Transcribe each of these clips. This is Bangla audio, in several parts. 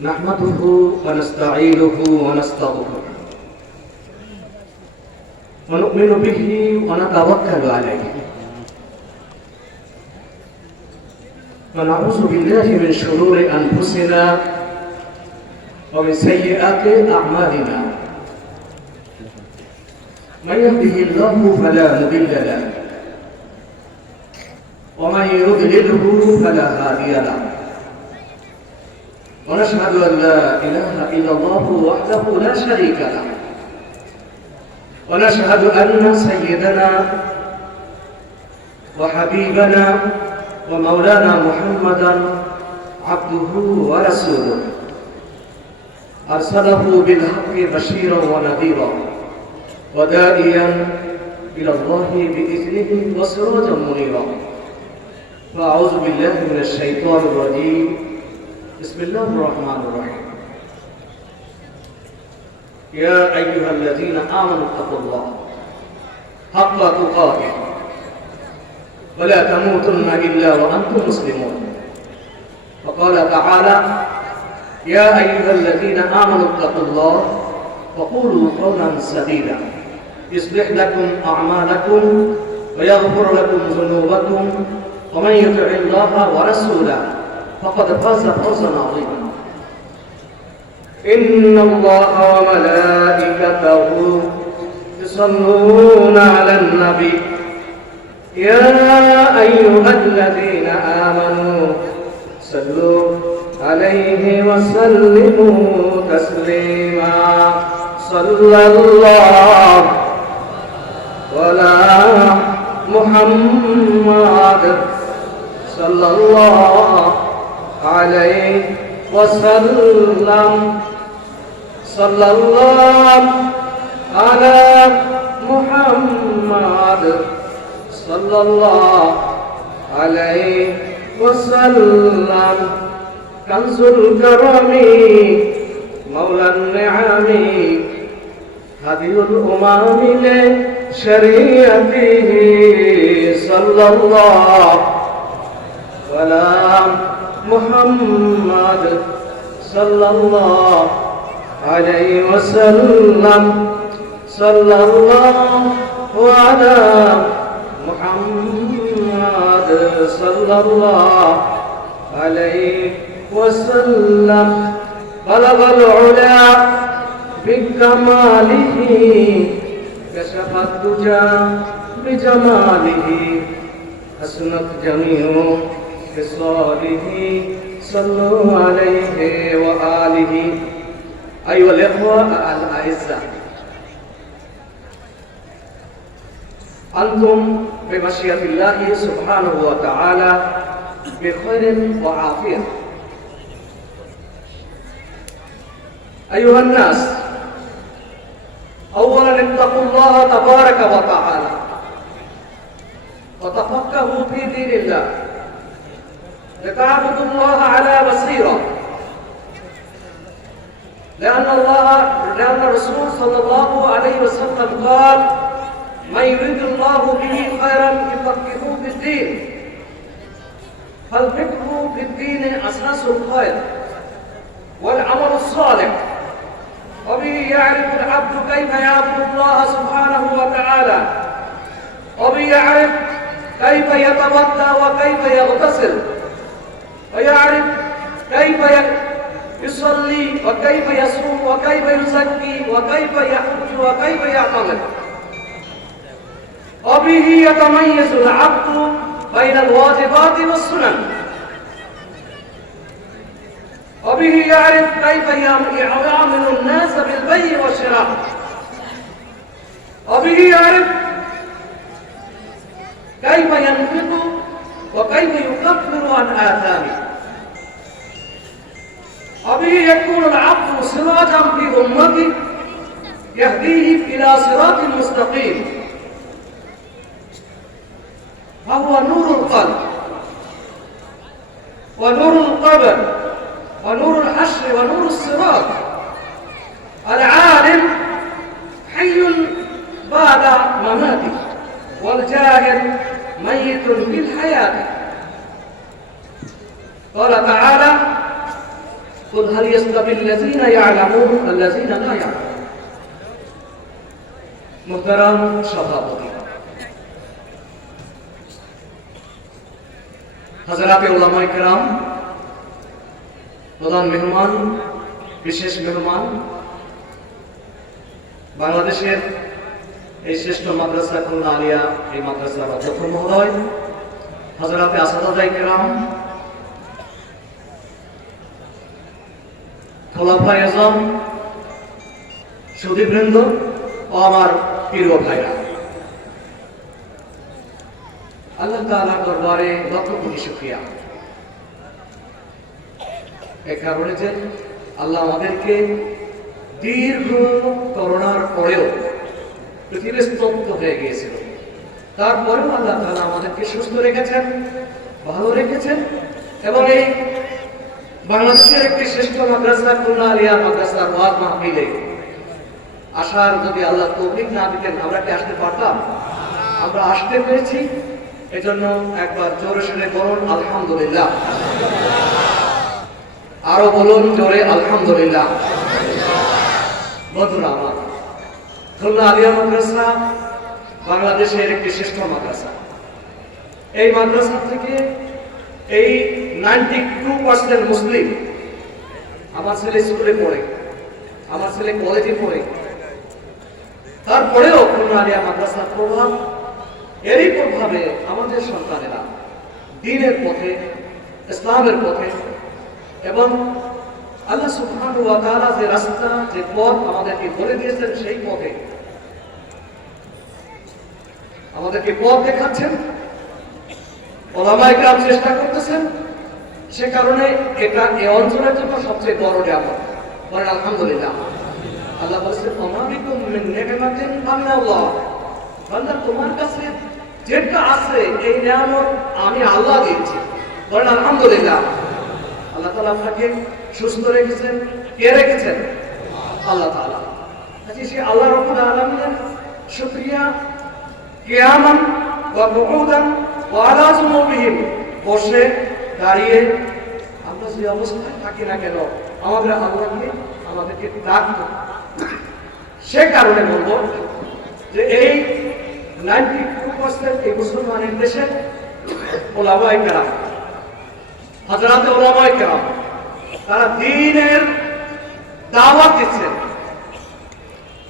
نحمده ونستعينه ونستغفره ونؤمن به ونتوكل عليه ونعوذ بالله من شرور أنفسنا ومن سيئات أعمالنا من يهده الله فلا مضل له ومن يضلله فلا هادي له ونشهد أن لا إله إلا الله وحده لا شريك له ونشهد أن سيدنا وحبيبنا ومولانا محمدا عبده ورسوله أرسله بالحق بشيرا ونذيرا وداعيا إلى الله بإذنه وسراجا منيرا فأعوذ بالله من الشيطان الرجيم بسم الله الرحمن الرحيم يا أيها الذين آمنوا اتقوا الله حق تقاته ولا تموتن إلا وأنتم مسلمون وقال تعالى يا أيها الذين آمنوا اتقوا الله وقولوا قولا سديدا يصلح لكم أعمالكم ويغفر لكم ذنوبكم ومن يطع الله ورسوله فقد فاز فوزا عظيما إن الله وملائكته يصلون على النبي يا أيها الذين آمنوا صلوا عليه وسلموا تسليما صلى الله على محمد صلى الله عليه وسلم صلى الله على محمد صلى الله عليه وسلم كنز الكرم مولى النعم هدي الأمم لشريعته صلى الله على محمد صلى الله عليه وسلم صلى الله على محمد صلى الله عليه وسلم بلغ العلا بكماله كشف الدجى بجماله حسنت جميع خصاله صلوا عليه وآله أيها الإخوة الأعزاء أنتم بمشيئة الله سبحانه وتعالى بخير وعافية أيها الناس أولا اتقوا الله تبارك وتعالى وتفقهوا في دين الله لتعبدوا الله على بصيرة لأن الرسول صلى الله عليه وسلم قال من يريد الله به خيرا يفقهه في الدين فالفقه في الدين أساس الخير والعمل الصالح وبه يعرف العبد كيف يعبد الله سبحانه وتعالى وبه يعرف كيف يتوضأ وكيف يغتسل ويعرف كيف يصلي وكيف يصوم وكيف يزكي وكيف يحج وكيف يعتمر وبه يتميز العبد بين الواجبات والسنن وبه يعرف كيف يعامل الناس بالبيع والشراء وبه يعرف كيف ينفق وكيف يكفر عن آثامه وبه يكون العبد سراجا في أمته يهديه إلى صراط مستقيم فهو نور القلب ونور القبر ونور الحشر ونور الصراط العالم حي بعد مماته والجاهل ميت في الحياة. قال تعالى কুল হাল ইয়াস্তাবিল্লাযীনা ইয়া'লামুন ওয়াল্লাযীনা লা ইয়া'লামুন। মুহতারাম সভাপতি, হযরতে উলামায়ে কেরাম, প্রধান মেহমান, বিশেষ মেহমান, বাংলাদেশের এই শ্রেষ্ঠ মাদ্রাসা খুলনা আলিয়া এই মাদ্রাসার অধ্যক্ষ মহোদয়, হযরতে আসাদায়ে কেরাম, খোলাফায়ে আযম, সুধীবৃন্দ ও আমার প্রিয় ভাইরা, আল্লাহ তাআলার দরবারে লক্ষ কোটি শুকরিয়া এ কারণে যে আল্লাহ আমাদেরকে দীর্ঘ করোনার পরেও পৃথিবী স্তব্ধ হয়ে গিয়েছিল, তারপরেও আল্লাহ তাআলা আমাদেরকে সুস্থ রেখেছেন, ভালো রেখেছেন এবং এই বাংলাদেশের একটি শ্রেষ্ঠ মাদ্রাসা খুলনা আলিয়া মাদ্রাসার ওয়াজ মাহফিলে আসার যদি আল্লাহ তৌফিক না দিতেন আমরা কি আসতে পারতাম? আমরা আসতে পেরেছি, এজন্য একবার জোরে শুনে বলুন আলহামদুলিল্লাহ। আরো বলুন জোরে আলহামদুলিল্লাহ। বন্ধুরা আমার, খুলনা আলিয়া মাদ্রাসা বাংলাদেশের একটি শ্রেষ্ঠ মাদ্রাসা। এই মাদ্রাসা থেকে এই 92% মুসলিম। আমার ছেলে স্কুলে পড়ে, আমার ছেলে কলেজে পড়ে, তারপরেও খুলনা আলিয়া মাদ্রাসার প্রভাব, এরই প্রভাবে আমাদের সন্তানেরা দ্বীনের পথে, ইসলামের পথে এবং আল্লাহ সুবহানাহু ওয়া তাআলা যে রাস্তা, যে পথ আমাদেরকে বলে দিয়েছেন সেই পথে আমাদেরকে পথ দেখাচ্ছেন, ওলামায়ে কেরাম চেষ্টা করতেছেন। সে কারণে এটা এই অঞ্চলের জন্য সবচেয়ে বড় নিয়ামত। বলেন আলহামদুলিল্লাহ। আল্লাহ বলেছেন ওমা বিকুম মিন নি'মাতিন ফামিনাল্লাহ। বান্দা তোমার কাছে যেটা আছে এই নিয়ামত আমি আল্লাহ দিয়েছি। বলেন আলহামদুলিল্লাহ। আল্লাহ তাআলা আপনাকে সুস্থ রেখেছেন। কে রেখেছেন? আল্লাহ তাআলা। আচ্ছা, সেই আল্লাহ রাব্বুল আলামিনের শুকরিয়া কিয়ামান ওয়া কুউদান ওয়া আলা জুনুবিহিম, বসে দাঁড়িয়ে আমরা যে অবস্থায় থাকি না কেন আমাদের আল্লাহকে আমাদেরকে ডাকতে। সে কারণে বলবো যে এই 92% এই মুসলমানের দেশে ওলামায়ে কেরাম, হযরতে ওলামায়ে কেরাম, তারা দ্বীনের দাওয়াত দিচ্ছেন।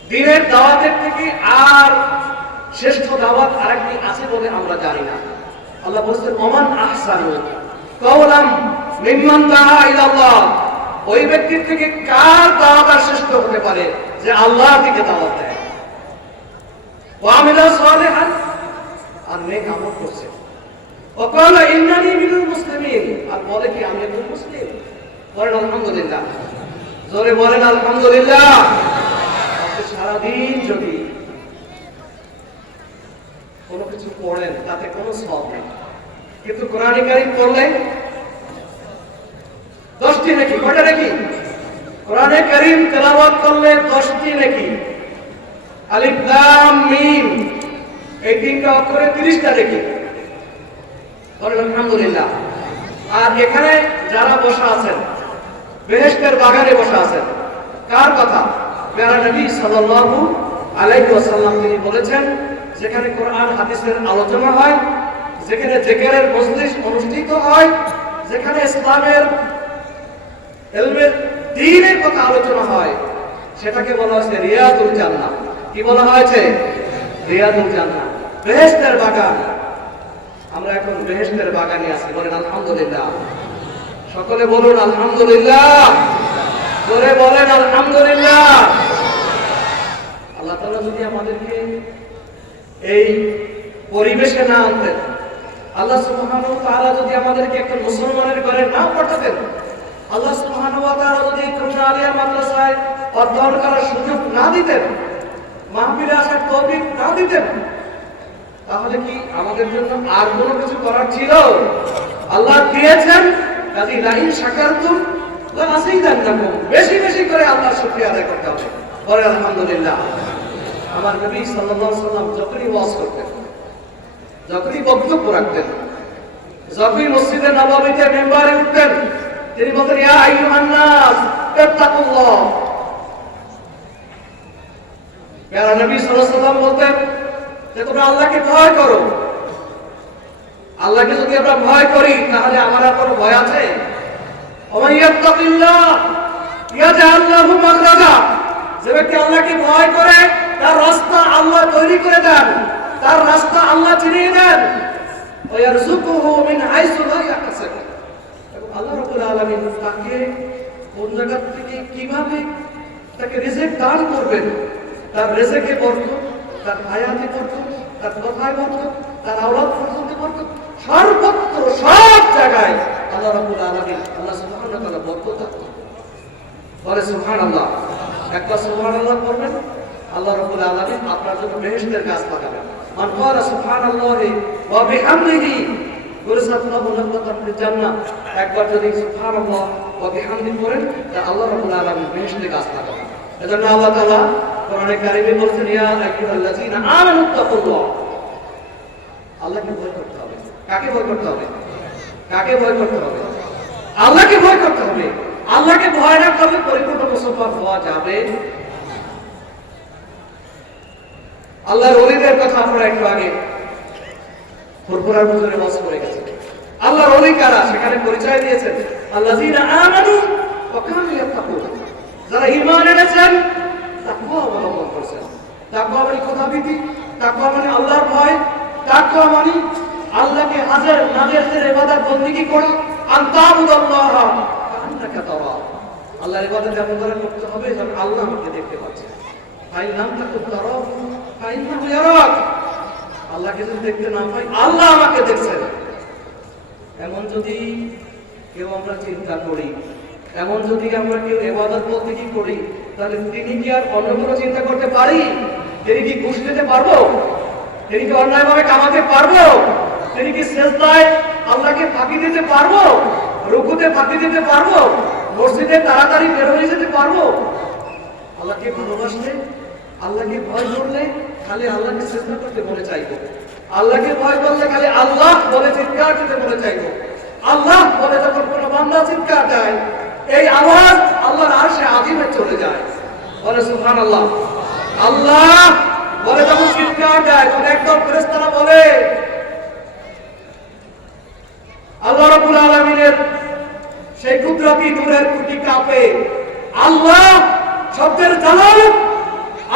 দ্বীনের দাওয়াতের থেকে আর শ্রেষ্ঠ দাওয়াত আরেকটি আছে বলে আমরা জানি না। আল্লাহ বলেছেন ওমান আহসানু কাওলাম মিম্মান দাআ ইলাল্লাহ। ওই ব্যক্তির থেকে কার দাওয়াত শ্রেষ্ঠ হতে পারে যে আল্লাহর দিকে দাওয়াত দেয়, ওয়া আমিলা সালিহান, আর নেক আমল করছে, ওয়া ক্বালা ইন্নানি মিনাল মুসলিমিন, আর বলে কি আমি একজন মুসলিম। বলেন আলহামদুলিল্লাহ। জোরে বলেন আলহামদুলিল্লাহ। সারা দিন যদি কোনো কিছু পড়েন তাতে কোনো সওয়াব নেই, কিন্তু কোরআন কারীম পড়লে 10টি নাকি, কয়টা নাকি? কোরআনে কারীম তেলাওয়াত করলে 10টি নাকি। আলিফ লাম মিম এই 3টা অক্ষরে 30টা নাকি। বলেন আলহামদুলিল্লাহ। আর এখানে যারা বসা আছেন বেহেশতের বাগানে বসা আছেন, কার কথা? প্যারা নবী সাল্লাল্লাহু আলাইহি ওয়াসাল্লাম তিনি বলেছেন, যেখানে কোরআন হাদিসের আলোচনা হয়, যেখানে জিকিরের মজলিস অনুষ্ঠিত হয়, যেখানে ইসলামের ইলমের দ্বীনের কথা আলোচনা হয়, সেটাকে বলা হয়েছে রিয়াদুল জান্নাহ। কি বলা হয়েছে? রিয়াদুল জান্নাহ, বেহেশতের বাগান। আমরা এখন বেহেশতের বাগানে আছি। বলেন আলহামদুলিল্লাহ। সকলে বলুন আলহামদুলিল্লাহ। জোরে বলেন আলহামদুলিল্লাহ। আল্লাহ তাআলা যদি আমাদেরকে এই পরিবেশে না আনতেন, আল্লাহ সুবহানাহু ওয়া তাআলা যদি আমাদেরকে একটা মুসলমানের ঘরে না পাঠাতেন, আল্লাহ সুবহানাহু ওয়া তাআলা যদি খুলনা আলিয়া মাদ্রাসায় অধ্যয়ন করার সুযোগ না দিতেন, মাহফিলে আসার তৌফিক না দিতেন, তাহলে কি আমাদের জন্য আর কোনো কিছু করার ছিল? আল্লাহ দিয়েছেন, কাজী লাইন শাকারতুম ওয়া আযীদান্নাকুম। বেশি বেশি করে আল্লাহর শুকরিয়া আদায় করতে হবে। বলেন আলহামদুলিল্লাহ। আমার নবী সাল্লাল্লাহু আলাইহি ওয়াসাল্লাম যখনই ওয়াজ করতেন, যখনই বক্তব্য রাখতেন, যখনই মসজিদে নববীতে মিম্বারে উঠতেন, তিনি বলতেন ইয়া আইয়ুহান নাস ইত্তাকুল্লাহ। প্যারা নবী সাল্লাল্লাহু আলাইহি ওয়াসাল্লাম বলতেন যে তোমরা আল্লাহকে ভয় করো। আল্লাহকে যদি আমরা ভয় করি তাহলে আমার আর কোনো ভয় আছে? ওয়া ইয়াত্তাকিল্লাহ ইয়াজআল লাহু মাখরাজা। যে ব্যক্তি আল্লাহকে ভয় করে তার রাস্তা আল্লাহ তৈরি করে দেন, তার রাস্তা আল্লাহ চিনিয়ে দেন। ওয়া ইয়ারযুকুহু মিন হাইসু লা ইয়াহতাসিব। এবং আল্লাহ রাব্বুল আলামিন তাকে কোন জায়গা থেকে কিভাবে তাকে রিজিক দান করবেন, তার রিজিকে বরকত, তার হায়াতে বরকত, তার কথায় বরকত, তার আওলাদ পর্যন্ত বরকত, সর্বত্র সব জায়গায় আল্লাহ রাব্বুল আলামিন আল্লাহ সুবহানাহু ওয়া তাআলা বরকত দান। বলে সুবহানাল্লাহ। একবার সুবহানাল্লাহ বলবেন, আল্লাহ রাব্বুল আলামিন আপনার জন্য বেহেশতের গাছ লাগাবেন। মান ক্বালা সুবহানাল্লাহি ওয়া বিহামদিহি গুরসাতুল্লাহু লাহু ফিল জান্নাহ। একবার যদি সুবহানাল্লাহ ওয়া বিহামদি পড়েন তা আল্লাহ রাব্বুল আলামিন বেহেশতের গাছ লাগাবেন। এজন্য আল্লাহ তাআলা কোরআনে কারিমে বলেছেন ইয়া আইয়ুহাল্লাযীনা আমানু তাকুল্লাহ। আল্লাহকে ভয় করতে হবে। কাকে ভয় করতে হবে? কাকে ভয় করতে হবে? আল্লাহকে ভয় করতে হবে। আল্লাহকে ভয় না করলে পরিপূর্ণ মুসলমান হওয়া যাবে। আল্লাহর ওলিদের কথা আমরা একটু আগে ফুরফুরার ভিতরে ওয়াজ করে গেছি। আল্লাহর ওলি কারা সেখানে পরিচয় দিয়েছেন, আল্লাযীনা আমানু ওয়া কানু ইয়াত্তাকুন। যারা ঈমান এনেছেন, তাকওয়া অবলম্বন করেছেন। তাকওয়া মানে কথা ভীতি, তাকওয়া মানে আল্লাহর ভয়, তাকওয়া মানে আল্লাহকে হাজার নাজাতের ইবাদত বندگی করা। আনতাবুদাল্লাহ কান্নাকা তারা। আল্লাহর ইবাদত যেমন করে করতে হবে যেন আল্লাহ আমাকে দেখতে পাচ্ছে। ফাইন নাম তাকুন তারা ফাইন্নাহু ইয়ারাক। আল্লাহকে যদি দেখতে না পাই আল্লাহ আমাকে দেখছেন। এমন যদি কেউ আমরা চিন্তা করি, এমন যদি আমরা কেউ ইবাদত বندگی করি, তাহলে তিনি কি আর অন্য কোনো চিন্তা করতে পারি? তিনি কি ঘুষ দিতে পারবো? তিনি কি অন্যায়ভাবে কামাতে পারবো? তিনি কি সেজদায় আল্লাহকে ফাঁকি দিতে পারবো? রুকুতে ফাঁকি দিতে পারবো? মসজিদে তাড়াতাড়ি বের হয়ে যেতে পারবো? আল্লাহকে ভালোবাসলে, আল্লাহকে ভয় করলে খালি আল্লাহকে সেজদা করতে মনে চাইবো। আল্লাহকে ভয় করলে খালি আল্লাহ বলে চিৎকার দিতে মনে চাইবো। আল্লাহ বলে যখন কোনো বান্দা চিৎকার দেয়, এই আওয়াজ আল্লাহর আরশে আযীমে চলে যায়। বলে সুবহানাল্লাহ। আল্লাহ বলে যখন চিৎকার দেয় তখন একদম ফেরেশতারা বলে আল্লাহ রাব্বুল আলামিনের সেই কুদরতি নূরের খুঁটি কাঁপে। আল্লাহ শব্দের জালালত,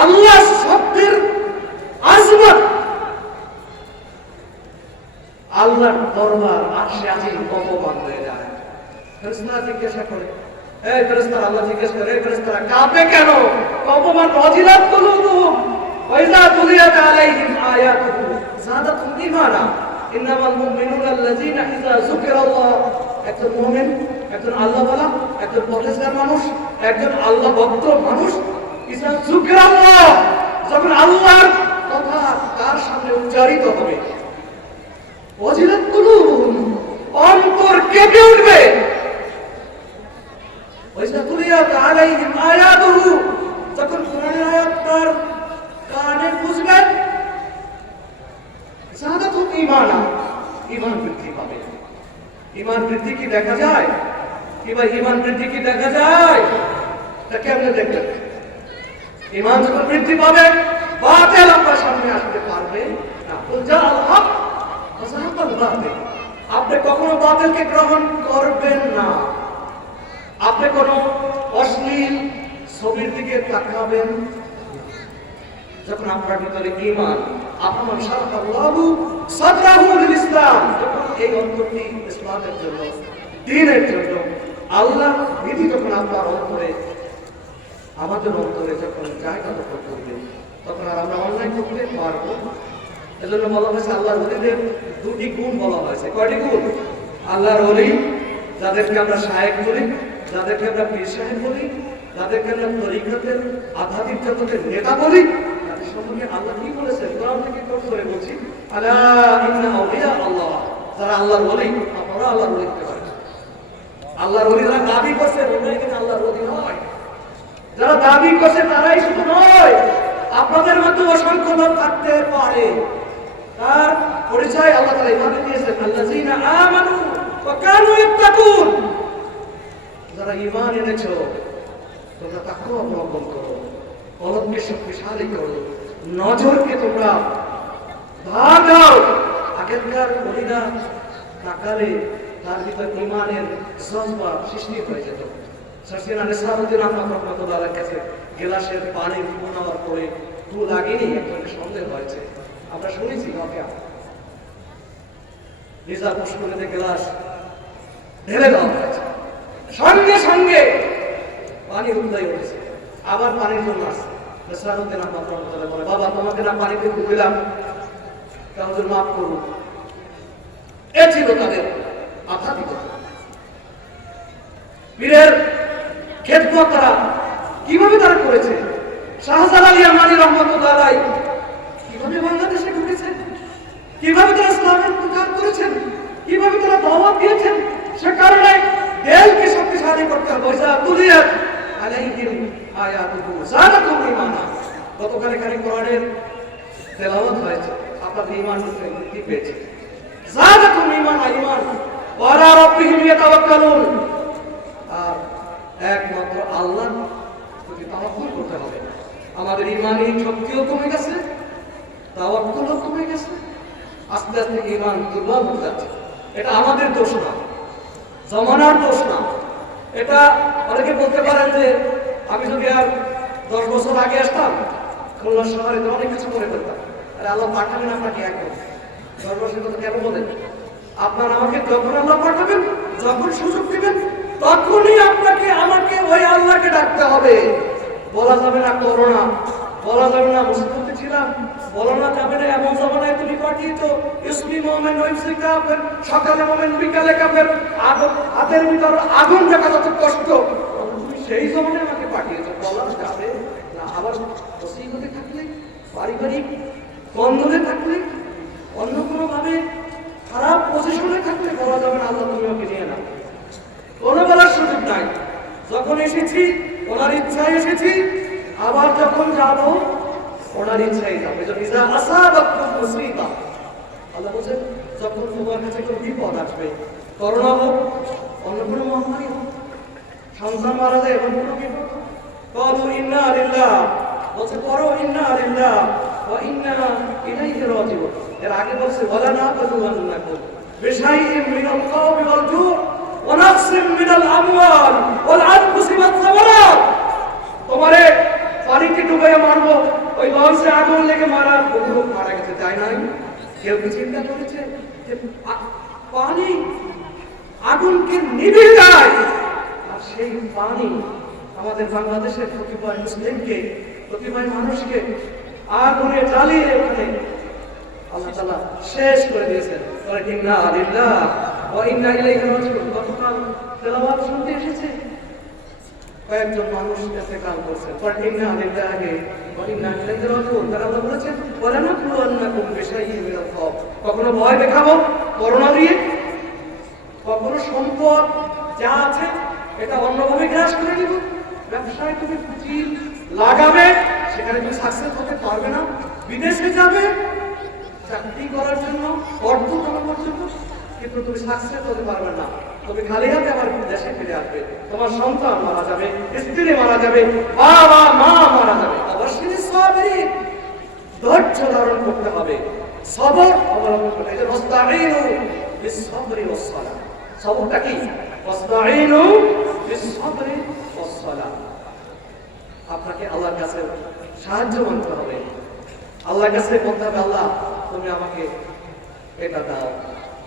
আল্লাহ শব্দের আজমত, আল্লাহর দরবার আরশে আযীম অপমান হয়ে যায়। ফেরেশতারা জিজ্ঞাসা করে, এই ফেরেশতারা আল্লাহ জিজ্ঞেস করে, এই ফেরেশতারা কাঁপে কেন? অপমান ওয়াজিলাত কুলুবুহুম ওয়া ইযা তুলিয়াত আলাইহিম আয়াতুহু যাদাতুহুম ঈমানা। ইন্নামাল মুমিনুনা আল্লাযীনা ইযা যুকিরাল্লাহ। একজন মুমিন, একজন আল্লাহওয়ালা, একজন পরহেজগার মানুষ, একজন আল্লাহ ভক্ত মানুষ, ইযা যুকিরাল্লাহ, যখন আল্লাহর কথা তার সামনে উচ্চারিত হবে, ওয়াজিলাত কুলুবুহুম, অন্তর কেঁপে উঠবে। ওয়া ইযা তুলিয়াত আলাইহিম আয়াতুহু, যখন কোরআনের আয়াত তার কানে বুঝবেন, যাদাতুহুম ঈমানা, ঈমান বৃদ্ধি পাবে। ঈমান বৃদ্ধি কি দেখা যায়? কি ভাই ঈমান বৃদ্ধি কি দেখা যায়? তা কেমনে দেখবেন? ঈমান যখন বৃদ্ধি পাবে, বাতিল আপনার সামনে আসতে পারবে না। জাল হক ওয়া যাহাকাল বাতিল। আপনি কখনো বাতিলকে গ্রহণ করবেন না। আপনি কোনো অশ্লীল ছবির দিকে তাকাবেন। যখন আপনার ভিতরে ঈমান, আপনার শারাফাল্লাহু সাদরাহু লিল ইসলাম, যখন এই অন্তরটি ইসলামের জন্য, দ্বীনের জন্য, আল্লাহ বিধি যখন আপনার অন্তরে, আমাদের অন্তরে যখন জায়গা দখল করবে, তখন আর আমরা অন্যায় করতে পারবো না। এজন্য বলা হয়েছে আল্লাহর ওলিদের দুটি গুণ বলা হয়েছে। কয়টি গুণ? আল্লাহর ওলি, যাদেরকে আমরা শায়েখ বলি, যাদেরকে আমরা পীর সাহেব বলি, যাদেরকে আমরা তরিকতের আধ্যাত্মিক জগতের নেতা বলি, তাদের সম্পর্কে আল্লাহ কি বলেছেন? কোরআন থেকে কোট করে বলছি, আলা ইন্না আউলিয়া আল্লাহ, যারা আল্লাহর ওলি, আপনারা আল্লাহর ওলি হতে পারেন। আল্লাহর ওলি যারা দাবি করছে, ওরাই কিন্তু আল্লাহর ওলি নয়। যারা দাবি করছে তারাই শুধু নয়, আপনাদের মধ্যে অসংখ্য লোক থাকতে পারে। তার পরিচয় আল্লাহ তাআলা এভাবে দিয়েছেন, আল্লাযীনা আমানু ওয়া কানু ইয়াত্তাকুন। যারা ঈমান এনেছো তোমরা তাকওয়া অবলম্বন করো, কলবকে শক্তিশালী করো, নজরকে তোমরা ভাগাও। আগেরকার ওলিরা তাকালে তার ভিতর ঈমানের জজবা সৃষ্টি হয়ে যেত। সাসিনা নেসারউদ্দিন আহমদ রহমাতুল্লাহ আলাইহির কাছে গ্লাসের পানি ফু নেওয়ার পরে ফু লাগেনি, একজনকে সন্দেহ হয়েছে। আমরা শুনেছি ওকে নিজের পুষ্করিতে গ্লাস ঢেলে দেওয়া হয়েছে, সঙ্গে সঙ্গে পানি উঠে উঠেছে। আবার পানির জন্য আসছে। নেসারউদ্দিন আহমদ রহমাতুল্লাহ বলে, বাবা তোমাকে না পানিতে দিলাম, কাউকে মাফ করুন। এ ছিল তাদের আধ্যাত্মিকতা। পীরের খেদমত তারা কিভাবে তারা করেছে। শাহজালাল ইয়ামানি রহমাতুল্লাহ আলাইহি কিভাবে বাংলাদেশে ঢুকেছেন, কিভাবে তারা ইসলামের প্রচার করেছেন, কিভাবে তারা দাওয়াত দিয়েছেন। সে কারণে দেলকে শক্তিশালী করতে হবে। ওয়াজা তুলিয়াত আলাইহিম আয়াতুহু যাদাতুহুম ঈমানা। গতকাল এখানে কোরআনের তেলাওয়াত হয়েছে, আপনাদের ঈমান বৃদ্ধি পেয়েছে। যাদাতুহুম ঈমানা, ঈমান। ওয়া আলা রাব্বিহিম ইয়াতাওয়াক্কালুন। আর একমাত্র আল্লাহর প্রতি তাওয়াক্কুল করতে হবে। আমাদের ঈমানি শক্তিও কমে গেছে, তাওয়াক্কুলও কমে গেছে, আস্তে আস্তে ঈমান দুর্বল হয়ে যাচ্ছে। এটা আমাদের দোষ না, জমানার দোষ না। এটা অনেকে বলতে পারেন যে আমি যদি আর 10 বছর আগে আসতাম খুলনা শহরে তো অনেক কিছু করে ফেলতাম। আরে আল্লাহ পাঠাবেন আপনাকে একদম 10 বছর কথা কেন বলেন? আপনার আমাকে যখন আল্লাহ পাঠাবেন, যখন সুযোগ দিবেন, তখনই আপনাকে আমাকে ওই আল্লাহকে ডাকতে হবে। বলা যাবে না করোনা, বলা যাবে না মুসিবতে ছিলাম, বলা যাবে না এমন জামানায় তুমি পাঠিয়েছ ইসমি মোমেন ওইসি কাফের, সকালে মোমেন বিকালে কাফের, হাতের ভিতর আগুন দেখা যাচ্ছে কষ্ট, তুমি সেই জামানায় আমাকে পাঠিয়েছো। বলা যাবে না। আবার মুসিবতে থাকলে, পারিবারিক বন্ধনে থাকলে, অন্য কোনো ভাবে খারাপ পজিশনে থাকলে বলা যাবে না আল্লাহ তুমি আমাকে নিয়ে নাও। কোনো বলার সুযোগ নাই। যখন এসেছি ওনার ইচ্ছায় এসেছি, আবার যখন যাব ওনার ইচ্ছাই যাবে। ইজা আসাবাতকুম মুসিবা, আল্লাহ বলেন যখন তোমার কাছে কোনো বিপদ আসবে, করোনা হোক, অন্য কোনো মহামারী হোক, সন্তান মারা যায়, এমন কোনো বিপদ হোক, ক্বালু ইন্না লিল্লাহ, বলছে পড়ো ইন্না লিল্লাহ ওয়া ইন্না ইলাইহি রাজিউন। এর আগে বলছে ওয়ালা নাবলুওয়ান্নাকুম বিশাইইন মিনাল খাওফি ওয়াল জু' ওয়া নাকসিম মিনাল আমওয়াল ওয়াল আনফুসি ওয়াস সামারাত। তোমারে পানিতে ডুবাইয়া মারবো, ওই লঞ্চে আগুন লেগে মারার বহু লোক মারা গেছে, তাই নাই? কেউ কি চিন্তা করেছে যে পানি আগুনকে নিভিয়ে দেয়? আর সেই পানি আমাদের বাংলাদেশের প্রতিভায় মুসলিমকে, প্রতিভায় মানুষকে আগুনে জ্বালিয়ে ওখানে আল্লাহ তাআলা শেষ করে দিয়েছেন। ইন্না লিল্লাহ ওয়া ইন্না ইলাইহি রাজিউন। গতকাল তেলাওয়াত শুনতে এসেছে, কয়েকজন মানুষ ইন্তেকাল করেছেন। ইন্না লিল্লাহি ওয়া ইন্না ইলাইহি রাজিউন। তারা আল্লাহ বলেছেন ওয়ালা নাবলুওয়ান্নাকুম বিশাইইন মিনাল খাওফ। কখনো ভয় দেখাবো করোনা দিয়ে, কখনো সম্পদ যা আছে এটা অন্যভাবে গ্রাস করে নিব। ব্যবসায় তুমি পুঁজি লাগাবে, সেখানে তুমি সাকসেস হতে পারবে না। বিদেশে যাবে চাকরি করার জন্য, অর্থ কামানোর জন্য, কিন্তু তুমি সাকসেস হতে পারবে না। তুমি খালি হাতে আবার দেশে ফিরে আসবে, তোমার সন্তান মারা যাবে, স্ত্রী মারা যাবে, বাবা মা মারা যাবে। অবশ্যই সাবরিন, ধৈর্য ধারণ করতে হবে, সবর অবলম্বন করতে হবে। ওয়াস্তাঈনু বিস-সাবরি ওয়াস-সালাহ। সবরটা কি? ওয়াস্তাঈনু বিস-সাবরি ওয়াস-সালাহ। আপনাকে আল্লাহর কাছে সাহায্য মানতে হবে, আল্লাহর কাছে বলতে হবে আল্লাহ তুমি আমাকে এটা দাও,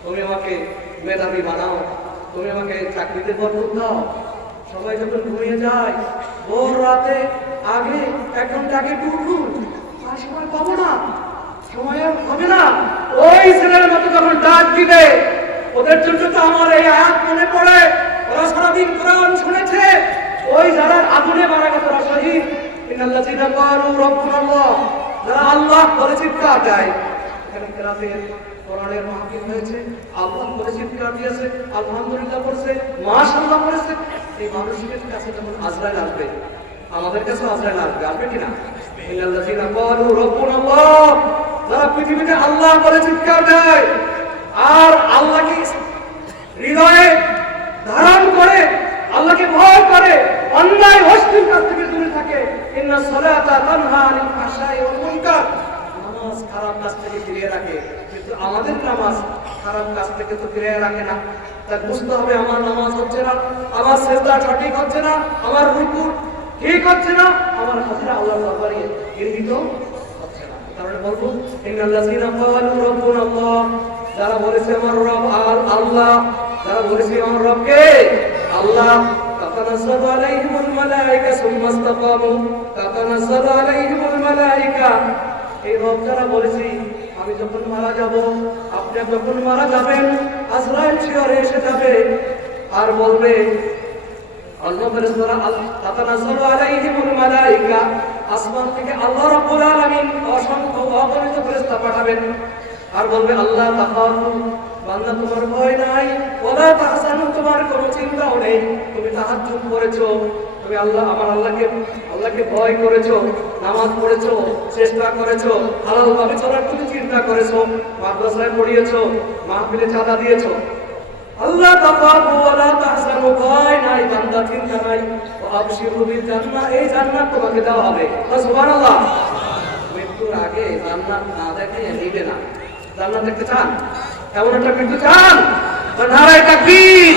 তুমি আমাকে মেধাবী বানাও, তুমি আমাকে চাকরিতে বরকত দাও। সবাই যখন ঘুমিয়ে যায় ভোর রাতে আগে 1 ঘন্টা আগে উঠুন, আর সময় পাবো না, সময় আর হবে না। ওই ছেলের মতো যখন ডাক দিবে, ওদের জন্য তো আমার এই আয়াত মনে পড়ে। ওরা সারাদিন কোরআন শুনেছে, ওই যারা আগুনে মারা গেছে ওরা শহীদ। ইন্নাল্লাযীনা ক্বালু রাব্বুনাল্লাহ, যারা আল্লাহ বলে চিৎকার দেয়। এখানে কেরাতের কোরআনের মাহফিল হয়েছে, আল্লাহ বলে চিৎকার দিয়েছে, আলহামদুলিল্লাহ বলেছে, মাশাআল্লাহ বলেছে। এই মানুষের কাছে যখন আজরাইল আসবে, আমাদের কাছে আজরাইল আসবে, আসবে কিনা? ইন্নাল্লাযীনা ক্বালু রাব্বুনাল্লাহ, যারা পৃথিবীতে আল্লাহ বলে চিৎকার দেয় আর আল্লাহকে হৃদয়ে ধারণ করে, আল্লাহকে ভয় থেকে তো ফিরে রাখে না। তা বুঝতে হবে আমার নামাজ হচ্ছে না, আমার সিজদা সঠিক হচ্ছে না, আমার রুকু ঠিক হচ্ছে না, আমার হাজিরা আল্লাহর দরবারে গৃহীত হচ্ছে না। তাহলে বলবো ইন্নাল্লাযীনা ক্বালু রাব্বুনাল্লাহ, যারা বলেছে আমার রব আল্লাহ, যারা বলেছে আমার রব কে আল্লাহ, তাতানাজ্জালু আলাইহিমুল মালায়েকা সুম্মা ইসতাকামু, তাতানাজ্জালু আলাইহিমুল মালায়েকা, এই রব যারা বলেছি আমি যখন মারা যাব, আপনি যখন মারা যাবেন, আজরাইল শিয়রে এসে যাবে আর বলবে অন্য ফেরেশতারা তাতানাজ্জালু আলাইহিমুল মালায়েকা, আসমান থেকে আল্লাহ রাব্বুল আলামিন অসংখ্য অগণিত ফেরেশতা পাঠাবেন আর বলবে আল্লাহ তাকাফু, বান্দা তোমার ভয় নাই, ওয়ালা তাহজানু, তোমার কোনো চিন্তাও নেই, তুমি তাহাজ্জুদ করেছো, তুমি আল্লাহকে ভয় করেছো, নামাজ পড়েছো, চেষ্টা করেছো, হালাল ভাবে চলার তুমি চিন্তা করেছো, মাদ্রাসায় পড়িয়েছো, মাহফিলে চাঁদা দিয়েছো। আল্লাহ তাকাফু ওয়ালা তাহজানু, ভয় নাই, বান্দা চিন্তা নাই, ওয়া আবশিরু বিল জান্নাহ, এই জান্নাত তোমাকে দেওয়া হবে। সুবহানাল্লাহ। মৃত্যুর আগে জান্নাত না দেখে নিবে না। জান্নাত দেখতে চান? এমন একটা মৃত্যু চান? নারায়ে তাকবীর,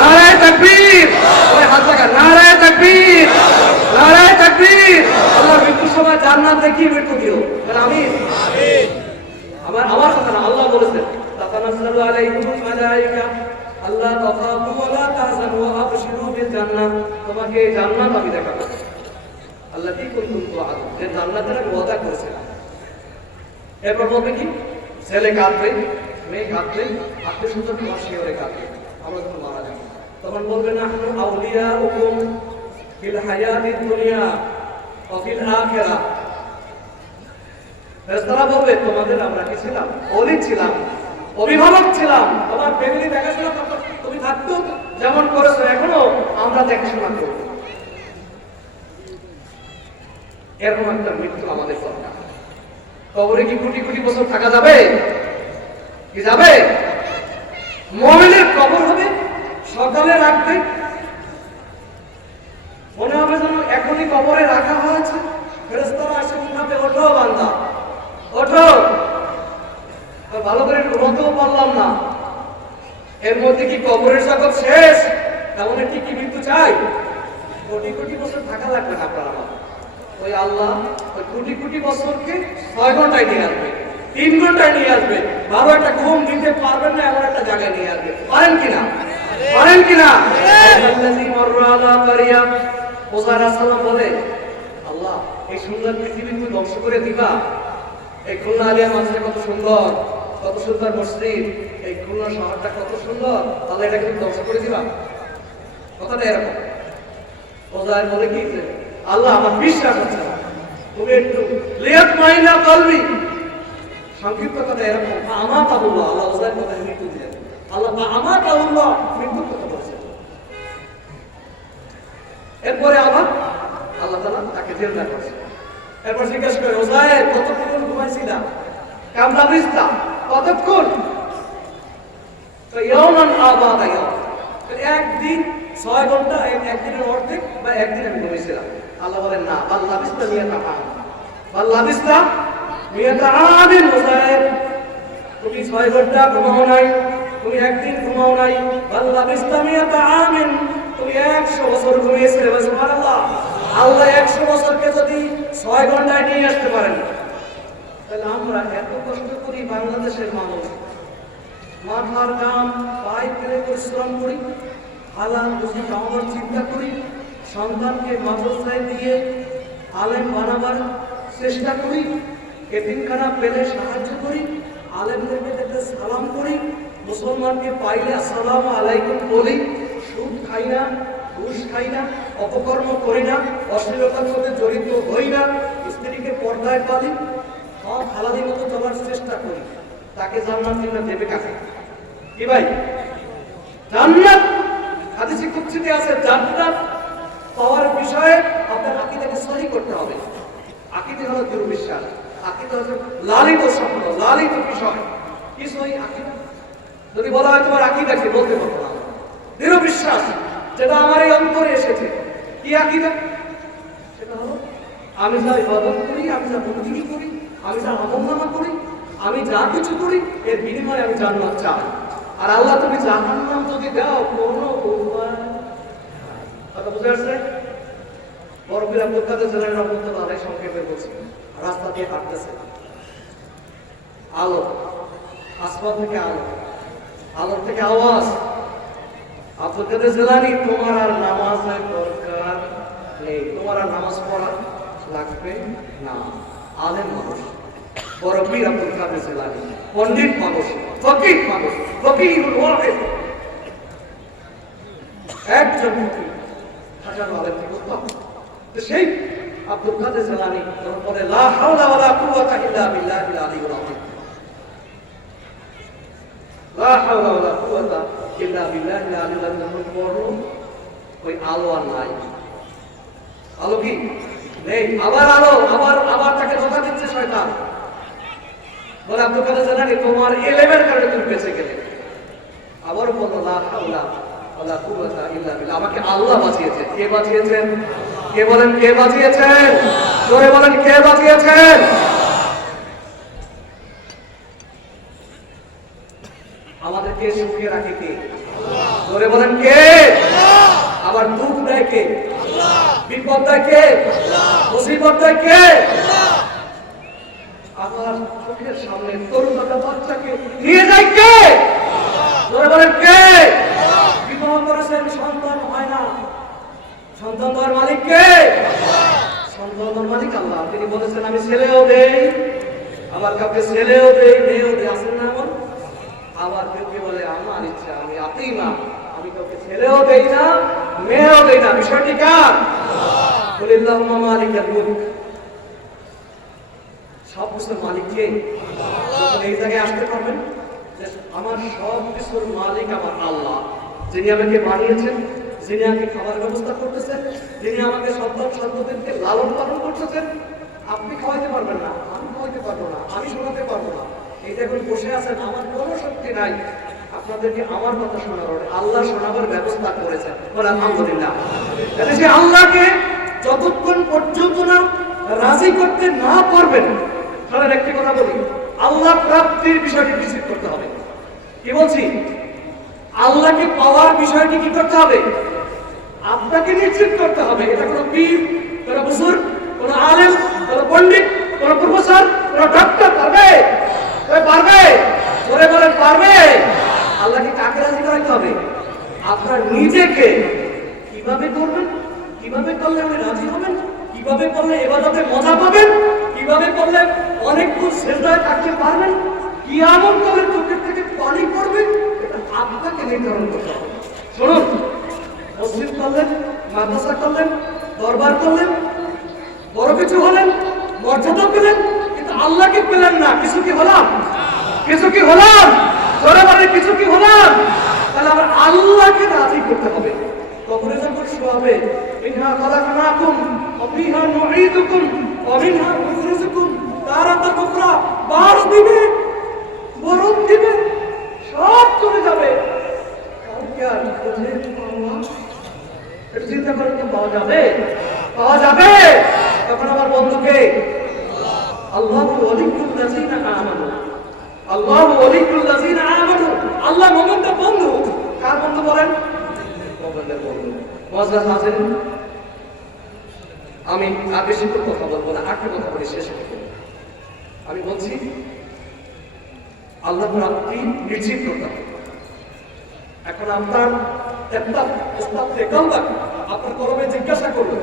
নারায়ে তাকবীর, ওই হাত লাগা, নারায়ে তাকবীর, নারায়ে তাকবীর। আল্লাহ মৃত্যুর সময় জান্নাত দেখিয়ে মৃত্যু দিও। আমিন। আমার কথা না, আল্লাহ বলেছেন তাতানাজ্জালু আলাইহিমুল মালায়েকা আল্লা তাখাফু ওয়া লা তাহজানু ওয়া আবশিরু বিল জান্নাহ, তোমাকে জান্নাত আমি দেখাবো। আল্লাহ কি কুনতুম তুআদুন, যে জান্নাতের ওয়াদা করেছেন। এরপর বলবে কি, ছেলে কাঁদবে, মেয়ে কাঁদবে, আত্মীয় স্বজন তোমার শিয়রে কাঁদবে, আমরা যখন মারা যাব। তখন বলবে নাহনু আউলিয়াউকুম ফিল হায়াতিদ দুনিয়া ওয়া ফিল আখিরাহ, ফেরেশতারা বলবে তোমাদের আমরা কি ছিলাম? ওলি ছিলাম, অভিভাবক ছিলাম, তোমার ফ্যামিলি দেখাশোনা করতো, তুমি থাকতো যেমন করেছো এখনো আমরা দেখাশোনা করব। এরকম একটা মৃত্যু আমাদের দরকার। কবরে কি কোটি কোটি বছর থাকা যাবে? কি যাবে? মুমিনের কবর হবে সকালে রাখবে, মনে হবে যেন এখনই কবরে রাখা হয়েছে। ফেরেশতারা এসে উঠাবে, ওঠো বান্দা ওঠো। ভালো করে রোদও পারলাম না, এর মধ্যে কি কবরের জগৎ শেষ? তেমন একটি কি মৃত্যু চাই? কোটি কোটি বছর থাকা লাগবে না আপনার আমার। ওই আল্লাহ ওই কোটি কোটি বছরকে 6 ঘন্টায় নিয়ে আসবে, 3 ঘন্টায় নিয়ে আসবে, 12 একটা ঘুম দিতে পারবেন না এমন একটা জায়গায় নিয়ে আসবে। পারেন কিনা? পারেন কিনা? আল্লাযী মাররা আলা কারিয়া, মুসা আলাইহিস সালাম বলে আল্লাহ এই সুন্দর পৃথিবী তুমি ধ্বংস করে দিবা? এই খুলনা আলিয়া মাদ্রাসা কত সুন্দর, কত সুন্দর মসজিদ, এই খুলনা শহরটা কত সুন্দর, তাহলে এটাকে তুমি ধ্বংস করে দিবা? কথাটা এরকম। ওজায় বলে কি আল্লাহ আমার বিশ্বাস আছে, তুমি একটু লিয়াত মাইনা কলবি, সংক্ষিপ্ত কথা এরকম। আমার তাবুল্লাহ, আল্লাহ ওজায়ের কথা মৃত্যু দিলেন। আল্লাহ আমার তাবুল্লাহ মৃত্যুর কথা বলছেন। এরপরে আবার আল্লাহ তাআলা তাকে জেলদা করেছেন। এরপর জিজ্ঞাসা করে ওজায় কতক্ষণ ঘুমাইছিলা? কামলা বিস্তা কতক্ষণ? তো ইয়াওমান আবাদা ইয়াওম, একদিন 6 ঘন্টা, একদিনের অর্ধেক বা একদিন আমি ঘুমিয়েছিলাম। আল্লাহ বলেন না, বাল্লা বিস্তা মিয়াতা আম, বাল্লা বিস্তা মিয়াতা আমিন। ওজায় তুমি 6 ঘন্টা ঘুমাও নাই, তুমি একদিন ঘুমাও নাই, বাল্লা বিস্তা মিয়াতা আমিন, তুমি 100 বছর ঘুমিয়েছিলে। সুবহানাল্লাহ। আল্লাহ 100 বছরকে যদি 6 ঘন্টায় নিয়ে আসতে পারেন, তাহলে আমরা এত কষ্ট করি, বাংলাদেশের মানুষ মাথার ঘাম পায়ে ফেলে পরিশ্রম করি, হালাল রুজি কামানোর চিন্তা করি, সন্তানকে মাদ্রাসায় দিয়ে আলেম বানাবার চেষ্টা করি, এতিমখানা পেলে সাহায্য করি, আলেমদেরকে দেখে সালাম করি, মুসলমানকে পাইলে আসসালামু আলাইকুম বলি, সুদ খাই না, ঘুষ খাই না, অপকর্ম করি না, অশ্লীলতার সাথে জড়িত হই না, স্ত্রীকে পর্দায় পালি, সব হালালি মতো চলার চেষ্টা করি, তাকে জান্নাত দেবে কাকে? কি ভাই? জান্নাত হাদিসে কুদসিতে আছে, জান্নাত পাওয়ার বিষয়ে আপনার আকীদাকে সহি করতে হবে। আকীদা হলো দৃঢ় বিশ্বাস, আকীদা হলো লালিত শব্দ, লালিত বিষয়। কি সহি আকীদা? যদি বলা হয় তোমার আকীদা কি, বলতে পারবো না। দৃঢ় বিশ্বাস যেটা আমার এই অন্তরে এসেছে। কি আকীদা? সেটা হলো আমি যা ইবাদত করি, আমি যা বন্দেগী করি, আমি যা আমলনামা করি, আমি যা কিছু করি, এর বিনিময়ে আমি জান্নাত চাই। আর আল্লাহ তুমি জাহান্নাম যদি দাও কোনো উপায় কথা বুঝে আসছে? বরফির আব্দুল কাদের জেলার রহমতুল্লাহ আলাইহি সংক্ষেপে বলছে, রাস্তা দিয়ে হাঁটতেছে, আলো, আসমান থেকে আলো, আলোর থেকে আওয়াজ, আব্দুল কাদের জিলানী তোমার আর নামাজের দরকার নেই, তোমার আর নামাজ পড়া লাগবে না। আলেম মানুষ, বরফির আব্দুল কাদের জিলানী পণ্ডিত মানুষ, ফকিহ মানুষ, ফকিহুল ওয়াহিদ, একজন ফকিহ হাজার আলেম থেকে উত্তম। সেই আব্দুল কাদের জিলানী বলে লা হাওলা ওয়ালা কুওয়াতা ইল্লা বিল্লাহিল আলিয়্যিল আযীম, লা হাওলা ওয়ালা কুওয়াতা ইল্লা বিল্লাহিল আলিয়্যিল আযীম। যখন পড়ো ওই আলো আর নাই, আলো কি নেই, আবার আলো, আবার তাকে ধোঁকা দিচ্ছে শয়তান। বলে আব্দুল কাদের জিলানী তোমার ইলমের কারণে তুমি বেঁচে গেলে। আবার বলো লা হাওলা ওয়ালা কুওয়াতা ইল্লা বিল্লাহ, আমাকে আল্লাহ বাঁচিয়েছেন। কে বাঁচিয়েছেন? কে বলেন কে বাঁচিয়েছেন? জোরে বলেন কে বাঁচিয়েছেন? আমাদেরকে সুখে রাখে কে? জোরে বলেন কে? আবার দুঃখ দেয় কে? বিপদ দেয় কে? মুসিবত দেয় কে? আবার চোখের সামনে তরুণতা বাচ্চাকে নিয়ে যায় কে? জোরে বলেন কে? বিবাহ করেছেন, সন্তান হয় না, সন্তান দেওয়ার মালিক কে? সন্তান দেওয়ার মালিক আল্লাহ। তিনি বলেছেন আমি ছেলেও দেই, আবার কাউকে ছেলেও দেই, মেয়েও দেই, আছেন না এমন? আবার কেউ কে বলে আমার ইচ্ছা, আমি আতিমা, আমি কাউকে ছেলেও দেই না, মেয়েও দেই না। বিষয়টি কার? কুলিল্লাহুম্মা মালিকাল মুলক, সব কিছুর মালিক কে? যখন এই জায়গায় আসতে পারবেন যে আমার সব কিছুর মালিক আমার আল্লাহ, যিনি আমাকে বানিয়েছেন, যিনি আমাকে খাবার ব্যবস্থা করতেছেন, যিনি আমাকে সন্তান সন্ততিকে লালন পালন করতেছেন। আপনি খাওয়াইতে পারবেন না, আমি খাওয়াইতে পারবো না, আমি শোনাতে পারবো না। এই দেখুন বসে আছেন, আমার কোনো শক্তি নাই আপনাদেরকে আমার কথা শোনাবার, আল্লাহ শোনাবার ব্যবস্থা করেছেন। বলে আলহামদুলিল্লাহ। তাহলে সে আল্লাহকে যতক্ষণ পর্যন্ত না রাজি করতে না পারবেন, তাহলে একটি কথা বলি, আল্লাহ প্রাপ্তির বিষয়টি নিশ্চিত করতে হবে। কি বলছি? আল্লাহকে পাওয়ার বিষয়টি কি করতে হবে? আপনাকে নিশ্চিত করতে হবে। এটা কোনো পীর, কোনো বুজুর্গ, কোনো আলেম, কোনো পণ্ডিত, কোনো প্রফেসর, কোনো ডক্টর পারবে? পারবে? বলে বলেন পারবে? আল্লাহকে কাকে রাজি করাইতে হবে? আপনার নিজেকে। কিভাবে করবেন? কিভাবে করলে আপনি রাজি হবেন? কিভাবে করলে ইবাদতে মজা পাবেন? কিভাবে করলে অনেকক্ষণ সিজদায় থাকতে পারবেন? কি আমল করলে চোখের থেকে পানি পড়বে? এটা আপনাকে নির্ধারণ করতে হবে। শুনুন, মসজিদ করলেন, মাদ্রাসা করলেন, দরবার করলেন, বড় কিছু হলেন, মর্যাদা পেলেন, কিন্তু আল্লাহকে পেলেন না। কিছু কি হলাম? কিছু কি হলাম? জোরে বলেন কিছু কি হলাম? তাহলে আবার আল্লাহকে রাজি করতে হবে। কবরে যখন শোয়াবে, ইন্না খালাকনাকুম ওয়া ফিহা নুঈদুকুম ওয়া মিনহা নুখরিজুকুম তারাতান উখরা, বার দিবে, বরফ দিবে, সব চলে যাবে। কাউকে আর খুঁজে পাওয়া, এটা চিন্তা করে তো পাওয়া যাবে? পাওয়া যাবে? তখন আমার বন্ধুকে আল্লাহু ওয়ালিয়ুল লাযিনা আমানু, আল্লাহু ওয়ালিয়ুল লাযিনা আমানু, আল্লাহ মুমিনদের বন্ধু। কার বন্ধু বলেন? মুমিনদের বন্ধু। মুআজ্জাজ হাজির, আমি আর বেশি কথা বলবো না, আটটি কথা বলে শেষ করব। আমি বলছি আল্লাহ প্রাপ্তি নিশ্চিত করতে হবে। এখন আপনার আপনার কলমে জিজ্ঞাসা করবেন,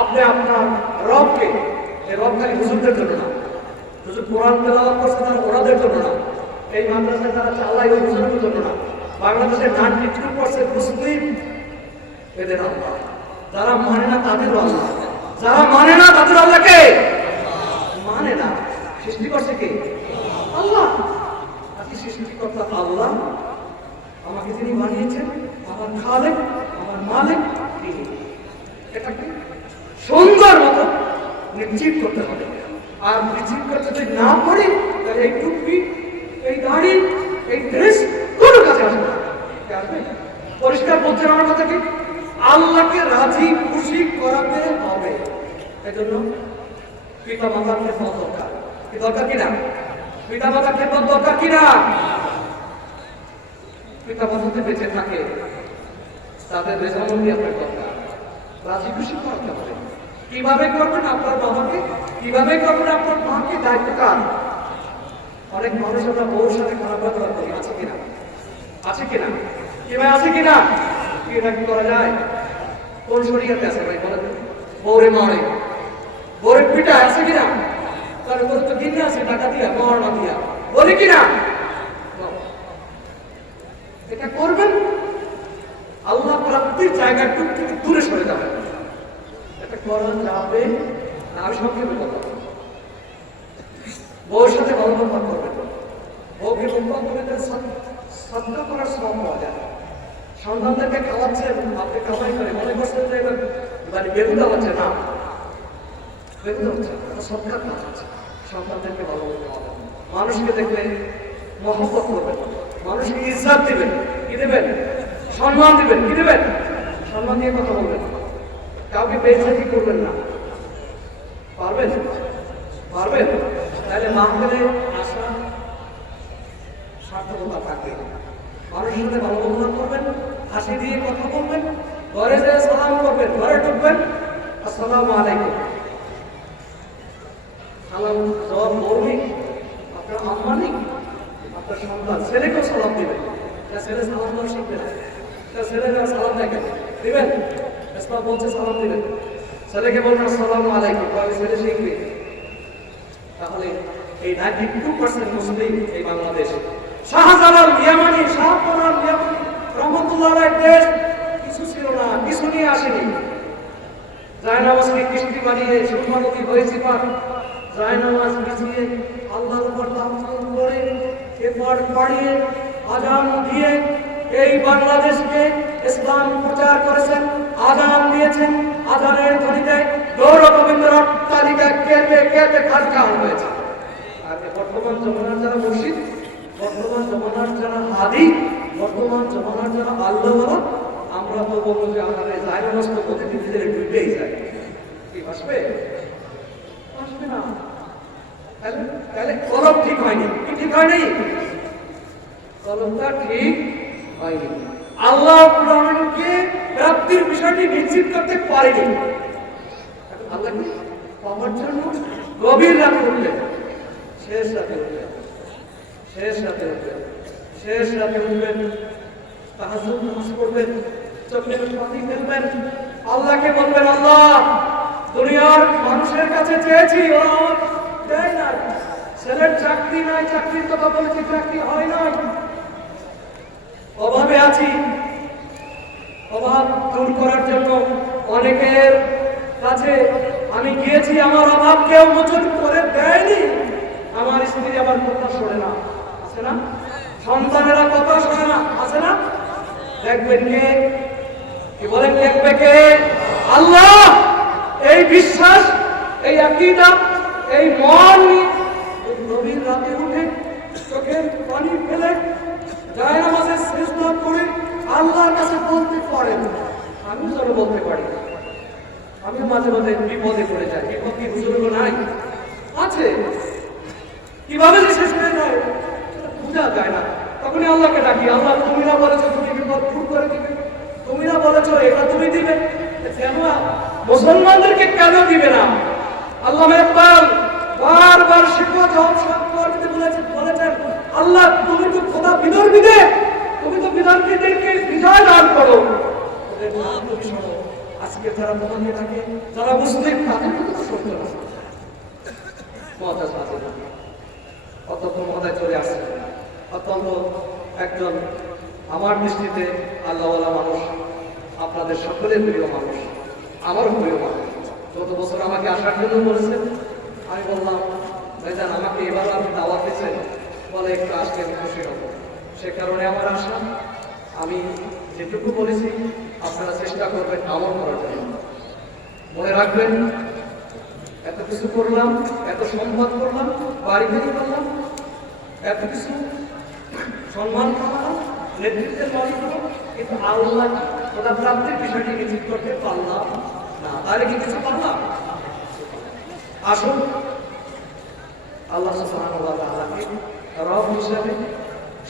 আপনি আপনার রবকে, এই রব খালি হুজুরদের জন্য না, হুজুর কোরআন তেলাওয়াত করছে তারা ওনাদের জন্য না, এই মাদ্রাসায় তারা চালায় ওই হুজুরের জন্য না, বাংলাদেশের 92% মুসলিম এদের আল্লাহ। যারা মানে না তাদেরও আল্লাহ, যারা মানে না তাদের আল্লাহকে মানে না। সৃষ্টি করছে কে? আল্লাহ। আজকে সৃষ্টিকর্তা আল্লাহ, আমাকে যিনি বানিয়েছেন, আমার খালেক, আমার মালিক তিনি। এটাকে সুন্দর মতো নিশ্চিত করতে হবে। আর নিশ্চিত করতে যদি না পারি, তাহলে এই টুপি, এই দাড়ি, এই ড্রেস কোনো কাজে আসবে না। পরিষ্কার বলছেন আমার কথা কি? আল্লাহকে রাজি খুশি করাতে হবে। এই জন্য পিতা মাতার খেদমত দরকার। কি দরকার কিনা? পিতা মাতার খেদমত দরকার কিনা? পিতা মাতাতে বেঁচে থাকে, তাদের রেজামন্দি আপনার দরকার, রাজি খুশি করাতে হবে। কিভাবে করবেন আপনার বাবাকে, কিভাবে করবেন আপনার মাকে, দায়িত্ব কার? অনেক মানুষ আমরা বউর সাথে খারাপ ব্যবহার করি, আছে কিনা? আছে কিনা? কি ভাই আছে কিনা? এটা কি করা যায়? কোন শরীয়তে আছে ভাই বলেন? বউরে মারে, বউরে পিটা আছে কিনা? তার উপরে তো দিনে আছে টাকা দিয়া, মহারণা দিয়া, বলি কিনা? এটা করবেন, আল্লাহ প্রাপ্তির জায়গাটুকু থেকে দূরে সরে যাবেন। এটা করা যাবে না। আমি সংক্ষেপে কথা, বউর সাথে ভালো ব্যবহার করবেন, বউকে মুখপাত করে সাদকা করার সব পাওয়া যায়। সন্তানদেরকে খাওয়াচ্ছেন, আপনি কামাই করে মনে করছেন যে মানে বেগুন হচ্ছে না, বেগুন হচ্ছে সৎকার কাজ হচ্ছে। সন্তানদেরকে ভালো খাওয়াবেন, মানুষকে দেখলে মহব্বত করবেন, মানুষকে ইজ্জত দিবেন, কি দেবেন? সম্মান দিবেন, কি দেবেন? সম্মান দিয়ে কথা বলবেন, কাউকে বেইজ্জতি করবেন না। পারবেন? পারবেন? তাহলে মাহফিলে আসা সার্থকতা থাকবে। মানুষের সাথে ভালো ব্যবহার করবেন, হাসি দিয়ে কথা বলবেন, ঘরে যেয়ে সালাম করবেন, ঘরে ঢুকবেন আসসালামু আলাইকুম, সালাম জবাব মৌলিক, আপনার আম্মানিক, আপনার সন্তান ছেলেকেও সালাম দিবেন। ছেলে সালাম দেওয়া শিখবে না, ছেলেরা সালাম দেখেন দিবেন, ইসলাম বলছে সালাম দিবেন, ছেলেকে বলবেন আসসালামু আলাইকুম, ছেলে শিখবে। তাহলে এই 92% মুসলিম এই বাংলাদেশ, শাহজালাল ইয়ামানি, শাহপরান ইয়ামানি রহমতুল্লাহ আলাইহির দেশ কিছু ছিল না, কিছু নিয়ে আসেনি। জায়নামাজকে কৃষ্টি বানিয়ে সুরমানতি হয়েছি পাঠ, জায়নামাজ বিছিয়ে আল্লাহর উপর তাওয়াক্কুল করে এরপর পড়িয়ে আযান দিয়ে এই বাংলাদেশকে ইসলাম প্রচার করেছেন, আযান দিয়েছেন, আযানের ধ্বনিতে গৌর গোবিন্দর অট্টালিকা কেঁপে কেঁপে খানকাহ হয়েছে। আর বর্তমান জমানার যারা মুর্শিদ, বর্তমান জমানার যারা হাদি, বর্তমান জমানার যারা আল্লাহওয়ালা, আমরা তো বলবো যে আমাদের জায়নামাজ তো প্রতিদিন ভিতরে ডুবেই যায়। কি আসবে? আসবে না। তাহলে কলম ঠিক হয়নি, কি ঠিক হয়নি? কলমটা ঠিক হয়নি। আল্লাহ কুরআনকে প্রাপ্তির বিষয়টি নিশ্চিত করতে পারেনি। আল্লাহ কি পাওয়ার জন্য গভীর রাতে উঠলেন, শেষ রাতে উঠলেন, শেষ রাতে উঠলেন, শেষ রাতে উঠবেন, তাহাজ্জুদ নামাজ পড়বেন, চোখের পানি ফেলবেন, আল্লাহকে বলবেন আল্লাহ দুনিয়ার মানুষের কাছে চেয়েছি, ওরা আমার দেয় না, ছেলের চাকরি নাই, চাকরির কথা বলেছি, চাকরি হয় না, অভাবে আছি, অভাব দূর করার জন্য অনেকের কাছে আমি গিয়েছি, আমার অভাব কেউ মোচন করে দেয়নি। আমার স্ত্রী আবার কথা শোনে না, আছে না? সন্তানেরা কথা শোনে না, আছে না? দেখবেন কে? কি বলেন দেখবে কে? আল্লাহ। এই বিশ্বাস, এই আকীদা, এই মন নবীর রাতে উঠে চোখের পানি ফেলে জায়নামাজে সিজদা করে আল্লাহর কাছে বলতে পারেন। আমি যেন বলতে পারি, আমি মাঝে মাঝে বিপদে পড়ে যাই। বিপদ কি হুজুরের নাই? আছে। কিভাবে যে শেষ হয়ে যায় বোঝা যায় না। তখনই আল্লাহকে ডাকি, আল্লাহ তুমি না বলেছো তুমি বিপদ দূর করে দিবে, তুমি না বলেছো এটা তুমি দিবে, কেন মুসলমানদেরকে কেন দিবে না? আল্লামা ইকবাল বারবার শিক্ষা জবাব সব বলেছেন আল্লাহ তুমি তো খোদা বিধর্মীদের, তুমি তো বিধর্মীদেরকে বিজয় দান করো। আজকে যারা তোমাকে থাকে, যারা মুসলিম, তাদের কিন্তু সত্য না। মহাদাস আছে না, অত্যন্ত মহাদায় চলে আসছে, অত্যন্ত একজন আমার দৃষ্টিতে আল্লাহওয়ালা মানুষ, আপনাদের সকলের প্রিয় মানুষ, আমারও প্রিয় মানুষ। গত বছর আমাকে আসার জন্য বলেছেন, আমি বললাম ভাইজান আমাকে এবার আপনি দাওয়াত দিয়েছেন, বলে একটু আসলে আমি খুশি হব। সে কারণে আমার আশা, আমি যেটুকু বলেছি আপনারা চেষ্টা করবেন আমল করার জন্য। মনে রাখবেন এত কিছু করলাম, এত সম্মান করলাম, বাড়ি থেকে করলাম, এত কিছু সম্মান করলাম, নেতৃত্বের মালিক হলাম, কিন্তু আল্লাহ ওটা প্রাপ্তির বিষয়টি নিশ্চিত করতে পারলাম না। তাহলে কি কিছু পারলাম? আসুন আল্লাহ সুবহানাহু ওয়া তাআলাকে রব হিসেবে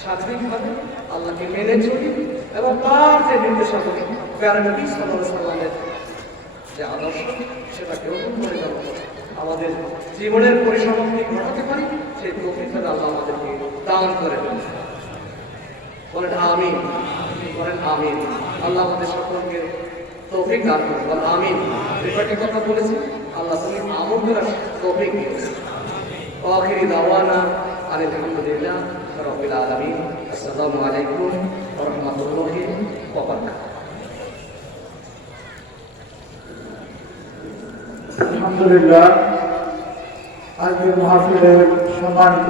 সার্বিকভাবে আল্লাহকে মেনে চলি এবং তার যে নির্দেশাবলী প্যারা নবী সাল্লাল্লাহু আলাইহি ওয়াসাল্লামের যে আদর্শ সেটা গ্রহণ করে যাব আমাদের জীবনের পরিসমাপ্তি ঘটাতে পারি সেই তৌফিক আল্লাহ আমাদেরকে দান করেন। বলেন আমিন, বলেন আমিন। আল্লাহ আমাদের সকলকে তৌফিক দান করেন, বলেন আমিন। এই কথা বলেছি, আল্লাহ তুমি আমল করার তৌফিক দিয়েছেন। আখিরি দাওয়ানা আলহামদুলিল্লাহ রাব্বিল আলামিন। আসসালামু আলাইকুম ওয়া রাহমাতুল্লাহি ওয়া বারাকাতুহু। আলহামদুলিল্লাহ, আজকের মাহফিলের সম্মানিত